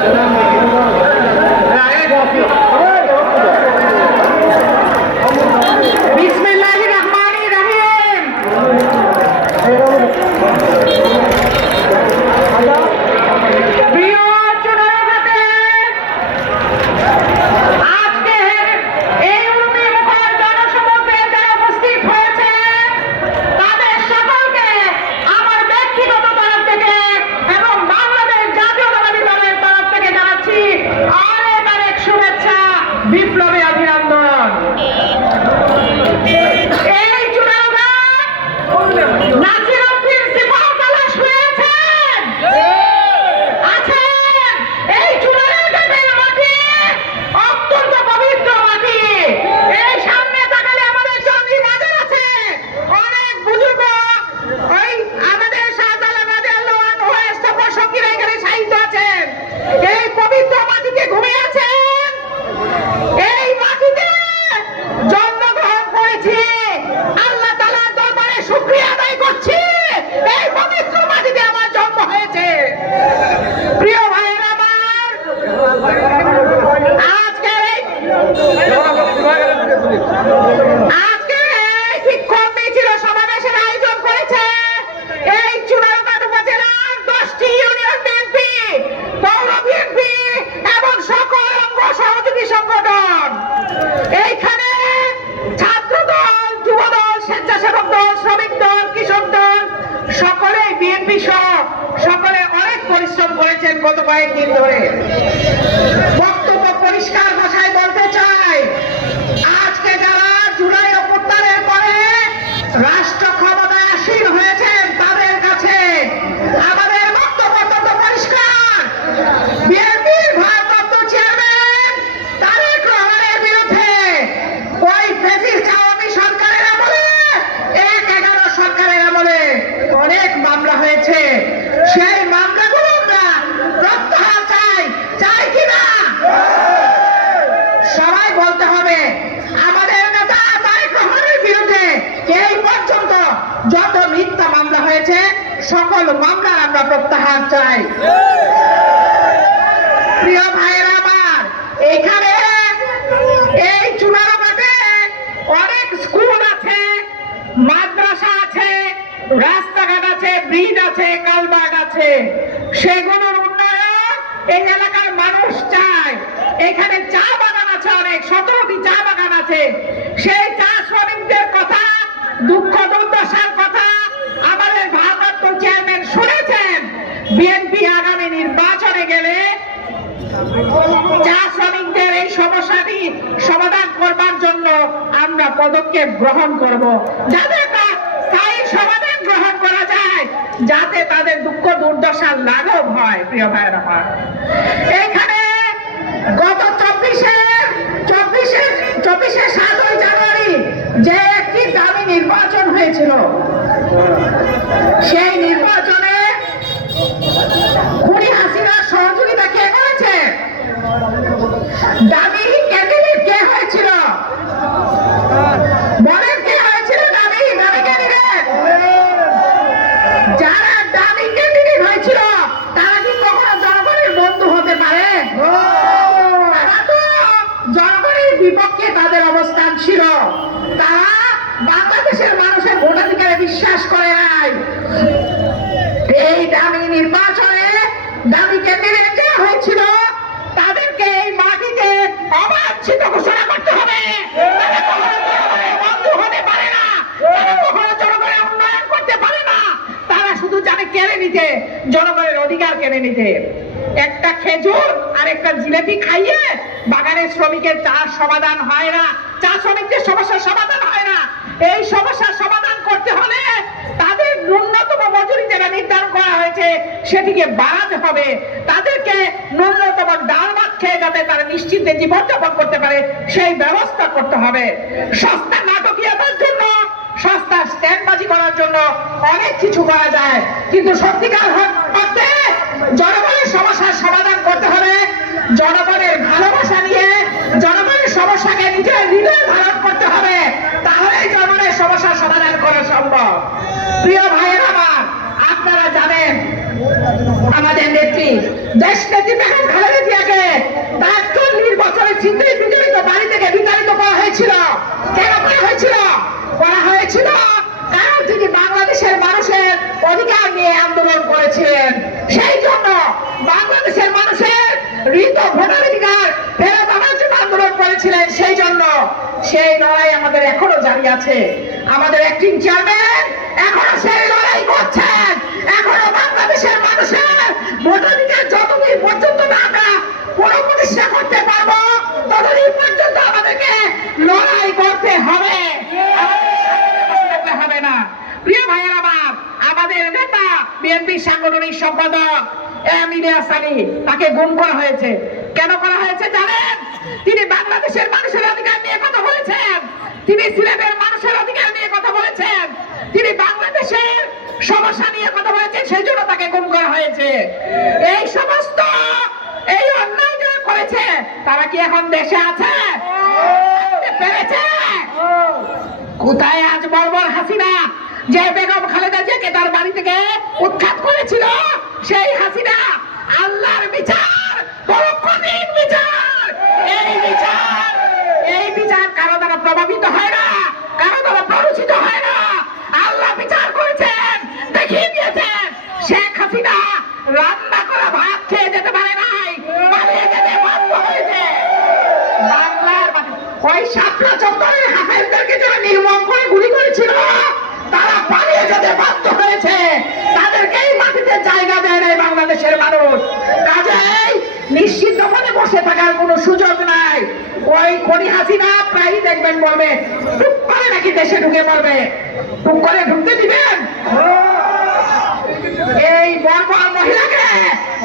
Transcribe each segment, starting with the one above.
대단합니다. কয়েকদিন ধরে বক্তব্য পরিষ্কার ভাষায় বলতে চাই আজকে যারা জুলাই অভ্যুত্থানের পরে রাষ্ট্র ক্ষমতায় আসীন হয়েছেন তাদের কাছে আমাদের বক্তব্য অত্যন্ত পরিষ্কার বিএনপির ভারপ্রাপ্ত চেয়ারম্যান তারেক রহমানের বিরুদ্ধে ওই ফেসিস্ট আওয়ামী সরকারের আমলে এক এগারো সরকারের আমলে অনেক মামলা হয়েছে সেই মামলাগুলো আমরা প্রত্যাহার চাই চাই কিনা সবাই বলতে হবে আমাদের নেতা তারেক রহমানের বিরুদ্ধে এই পর্যন্ত যত মিথ্যা মামলা হয়েছে সকল মামলার আমরা প্রত্যাহার চাই। প্রিয় ভাইয়েরা আমার, এখানে এই চুনারঘাটে অনেক স্কুল আছে, মাদ্রাসা আছে, রাস্তাঘাট আছে, ব্রিজ আছে, কালবাগ আছে। সেগুলোর উন্নয়ন এই এলাকার মানুষ চায়। এখানে চা বাগান আছে অনেক সতেরোটি চা বাগান আছে। সেই চা শ্রমিকদের কথা দুঃখ দুর্দশার কথা আমাদের ভারপ্রাপ্ত চেয়ারম্যান শুনেছেন বিএনপি আগামী নির্বাচনে গেলে চা শ্রমিকদের এই সমস্যাটি সমাধান করবার জন্য আমরা পদক্ষেপ গ্রহণ করব। যাতে স্থায়ী সমাধান গ্রহণ করা যায়, যাতে তাদের দুঃখ দুর্দশা লাঘব হয়, প্রিয় ভাইয়ের আমার। এখানে গত চব্বিশে চব্বিশে চব্বিশে সাতই জানুয়ারি যে একটি দামি নির্বাচন হয়েছিল বিপক্ষে তাদের অবস্থান ছিল। তারা বাংলাদেশের মানুষের ভোটাধিকারে বিশ্বাস করে নাই। এই দামি নির্বাচনে দামি ক্যান্ডিডেট যারা হয়েছিল। তাদেরকে এই মাটিতে অবাঞ্ছিত ঘোষণা করতে হবে। জনগণের অধিকার কেড়ে নিতে। একটা খেজুর আর একটা জিলেপি খাইয়ে বাগানের শ্রমিকের চার সমাধান হয় না চা শ্রমিকদের সমস্যার সমাধান হয় না, এই সমস্যার সমাধান করতে হলে তাদের ন্যূনতম মজুরি যেটা নির্ধারণ করা হয়েছে, সেটিকে বাড়াতে হবে। তাদেরকে ন্যূনতম ডাল ভাত খেয়ে যাতে তারা নিশ্চিন্তে জীবনযাপন করতে পারে, সেই ব্যবস্থা করতে হবে। সস্তা নাটকীয়তার জন্য সস্তা স্ট্যান্ডবাজি করার জন্য অনেক কিছু করা যায়, কিন্তু সত্যিকার করতে জনগণের সমস্যার সমাধান করতে হবে। জনগণের ভালোবাসা নিয়ে জনগণের সমস্যাকে নিজের হৃদয় ধারণ করতে হবে। তাহলেই জনগণের সমস্যার সমাধান করা সম্ভব। প্রিয় ভাইয়ের আমার, আপনারা জানেন, আমাদের নেত্রী দেশ নেত্রী বেগম খালেদা জিয়াকে তার চল্লিশ বছরের স্মৃতি বিজড়িত বাড়ি থেকে বিতাড়িত করা হয়েছিল। কেন করা হয়েছিল? অধিকার নিয়ে আন্দোলন করেছেন। সেই জন্য বাংলাদেশের মানুষের ঋত ভোটাধিকার ফেরত আনার জন্য আন্দোলন করেছিলেন। সেই জন্য সেই লড়াই আমাদের এখনও জারি আছে। আমাদের একটিং চেয়ারম্যান এখনও সেই লড়াই করছেন। এখনও বাংলাদেশের মানুষের ভোটাধিকার যতদিন পর্যন্ত না আমরা কোনো প্রতিষ্ঠা করতে পারব, ততদিন পর্যন্ত আমাদেরকে লড়াই করতে হবে। হবে না। প্রিয় ভাইয়ের আমার আমাদের নেতা বিএনপি সাংগঠনিক সম্পাদক তাকে গুম করা হয়েছে। কেন করা হয়েছে জানেন? তিনি বাংলাদেশের মানুষের অধিকার নিয়ে কথা বলেছেন। তিনি সিলেটের মানুষের অধিকার নিয়ে কথা বলেছেন। তিনি বাংলাদেশের সমস্যা নিয়ে কথা বলেছেন, সেই জন্য তাকে গুম করা হয়েছে। এই সমস্ত, এই অন্যায় যারা করেছে, তারা কি এখন দেশে আছে? পেরেছে? কোথায় আজ বর্বর হাসিনা? যে বেগম খালেদা জিয়াকে তার বাড়ি থেকে উৎখাত করেছিল, সেই হাসিনা আল্লাহর বিচার পরক্ষণের বিচার। এই বিচার এই বিচার কারও দ্বারা প্রভাবিত হয় না, কারও দ্বারা প্ররোচিত হয় না। আল্লাহ বিচার করেছেন, দেখিয়ে দিয়েছেন। শেখ হাসিনা রান্না করা ভাত খেয়ে যেতে পারে নাই, পালিয়ে যেতে বাধ্য হয়েছে বাংলার ওই শাপলা চত্বরের হাফেজদেরকে যারা নির্মম করে যেতে বাধ্য হয়েছে। তাদেরকে এই মাটিতে জায়গা দেয় নাই বাংলাদেশের মানুষ। কাজেই নিশ্চিত মনে বসে থাকার কোনো সুযোগ নাই। ওই কনি হাসিনা প্রায় দেখবেন বলবে টুক করে নাকি দেশে ঢুকে পড়বে? টুক করে ঢুকতে দিবেন? এই বর্বর মহিলাকে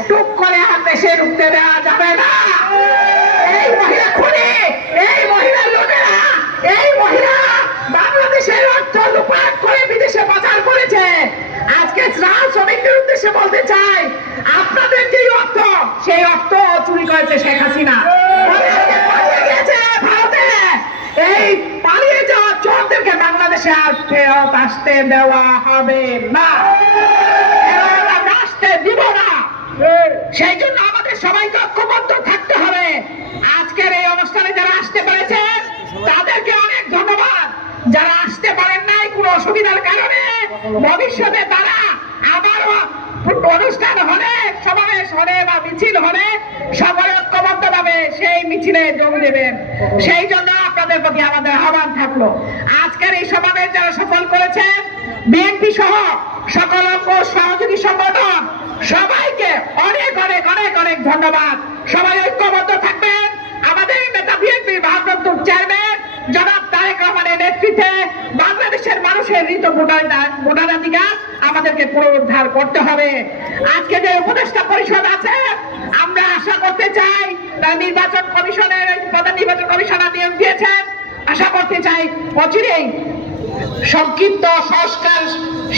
টুক করে আর দেশে ঢুকতে দেওয়া যাবে না। এই মহিলা খুনি, এই মহিলা লোকেরা, এই মহিলা বাংলাদেশের অর্থ করে বিদেশে করেছে। আজকে শ্রম শ্রমিকদের উদ্দেশ্যে বলতে চাই, আপনাদের অর্থ, সেই অর্থ চুরি করেছে শেখ হাসিনা। এই পালিয়ে যাওয়া চোরদেরকে বাংলাদেশে আর ফেরত আসতে দেওয়া হবে না। আসতে দিব না। সেই জন্য আমাদের সবাইকে ঐক্যবদ্ধ থাকতে হবে। আজকের এই অনুষ্ঠানে যারা আসতে পেরেছেন তাদেরকে অনেক ধন্যবাদ যারা আসতে পারেন নাই কোনো অসুবিধার কারণে ভবিষ্যতে তারা আবারও অনুষ্ঠান হলে, সমাবেশ হলে বা মিছিল হলে সকলে ঐক্যবদ্ধ ভাবে সেই মিছিলে যোগ দেবেন সেই জন্য আপনাদের প্রতি আমাদের আহ্বান থাকল। আজকের এই সমাবেশ যারা সফল করেছেন, বিএনপি সহ সকল সহযোগী সংগঠন, সবাইকে অনেক অনেক অনেক অনেক ধন্যবাদ। সবাই ঐক্যবদ্ধ থাকবেন আমাদের নেতা বিএনপির ভারপ্রাপ্ত চেয়ারম্যান জনাব তারেক রহমানের নেতৃত্বে বাংলাদেশের মানুষের ঋত ভোটার ভোটাধিকার আমাদেরকে পুনরুদ্ধার করতে হবে। আজকে যে উপদেষ্টা পরিষদ আছে, আমরা আশা করতে চাই তার নির্বাচন কমিশনের, প্রধান নির্বাচন কমিশনার নিয়োগ দিয়েছেন। আশা করতে চাই সংক্ষিপ্ত সংস্কার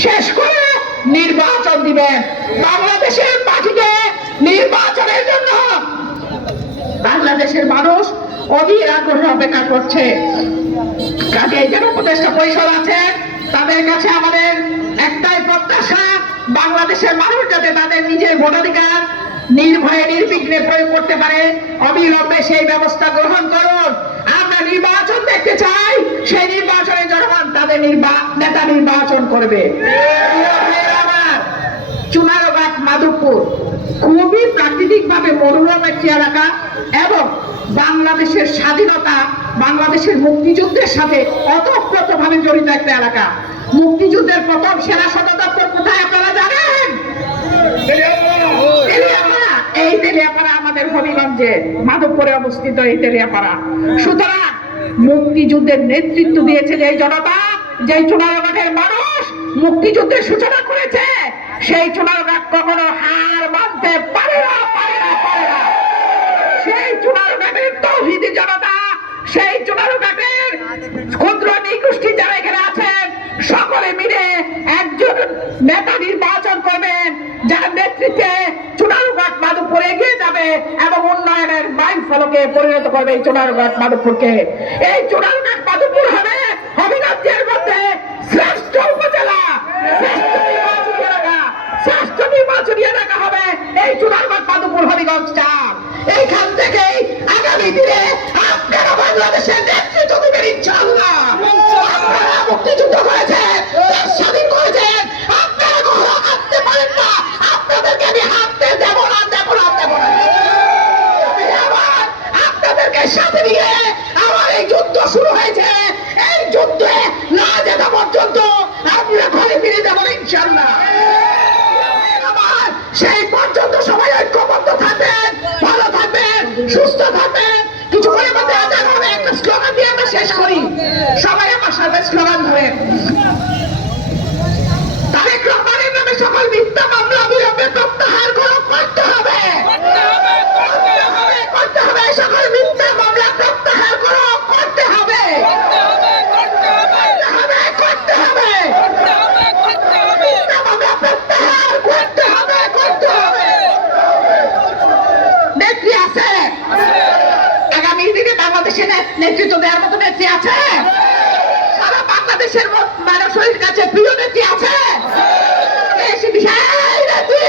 শেষ করে নির্বাচন দিবেন বাংলাদেশের মাটিতে নির্বাচনের জন্য বাংলাদেশের মানুষ অধীর আগ্রহে অপেক্ষা করছে। কাজে যারা উপদেষ্টা পরিষদ আছে তাদের কাছে আমাদের একটাই প্রত্যাশা, বাংলাদেশের মানুষ যাতে তাদের নিজের ভোটাধিকার নির্ভয়ে, নির্বিঘ্নে প্রয়োগ করতে পারে, অবিলম্বে সেই ব্যবস্থা গ্রহণ করুন। আমরা নির্বাচন দেখতে চাই, সেই নির্বাচনে জনগণ তাদের নেতা নির্বাচন করবে। ভাইয়েরা মাধবপুর খুবই প্রাকৃতিক ভাবে মনোরম একটি এলাকা এবং বাংলাদেশের স্বাধীনতা, বাংলাদেশের মুক্তিযুদ্ধের সাথে অতপ্রত ভাবে জড়িত একটা এলাকা। মুক্তিযুদ্ধের প্রথম সেনা সদর দপ্তর কোথায় আপনারা জানেন? এই তেলিয়াপাড়া আমাদের হবিগঞ্জে, মাধবপুরে অবস্থিত এই তেলিয়াপাড়া। সুতরাং মুক্তিযুদ্ধের নেতৃত্ব দিয়েছে যে জনতা যে চুনারঘাটের মানুষ মুক্তিযুদ্ধের সূচনা করেছে, সেই চুনারঘাট কখনো হার মানতে পারে নেতা নির্বাচন করবেন যার নেতৃত্বে চুনারুঘাট মাধবপুর এগিয়ে যাবে এবং উন্নয়নের মাইল ফলকে পরিণত করবে এই চুনারুঘাট মাধবপুরকে। এই চুনারঘাট মাধবপুর হবে হবিগঞ্জের মধ্যে শ্রেষ্ঠ উপজেলা শ্রেষ্ঠ নির্বাচনী এলাকা শ্রেষ্ঠ নির্বাচনী এলাকা হবে এই চুনারঘাট মাধবপুর হবিগঞ্জ চার এইখান থেকেই আগামী দিনে আপনারা বাংলাদেশের নেতৃত্ব দেবেন ইনশাআল্লাহ আপনারা মুক্তিযুদ্ধ করেছেন দেশ স্বাধীন করেছেন আপনারা কখনো হাঁটতে পারেন না আপনাদেরকে আমি হাঁটতে দেব না দেব না দেব না আপনাদের সাথে নিয়ে আমার এই যুদ্ধ শুরু হয়েছে। এই যুদ্ধে না যেতে পর্যন্ত আপনারা ঘরে ফিরে যাবেন ইনশাল্লাহ সেই পর্যন্ত সবাই ঐক্যবদ্ধ থাকবেন, ভালো থাকবেন, সুস্থ থাকবেন। কিছু করে মধ্যে আজান হবে, একটা স্লোগান দিয়ে আমরা শেষ করি। সবাই আমার সাথে স্লোগান ধরে তারেক রহমানের নামে সকল মিথ্যা মামলা বিলম্বে প্রত্যাহার করো করতে হবে করতে হবে সকল মিথ্যা মামলা প্রত্যাহার করো করতে হবে করতে হবে করতে হবে মিথ্যা মামলা প্রত্যাহার করতে হবে করতে হবে নেত্রী আছে আগামী দিনে বাংলাদেশে নেতৃত্ব দেওয়ার মতো নেত্রী আছে? সারা বাংলাদেশের মানুষের কাছে প্রিয় নেত্রী আছে? বিশাল নেত্রী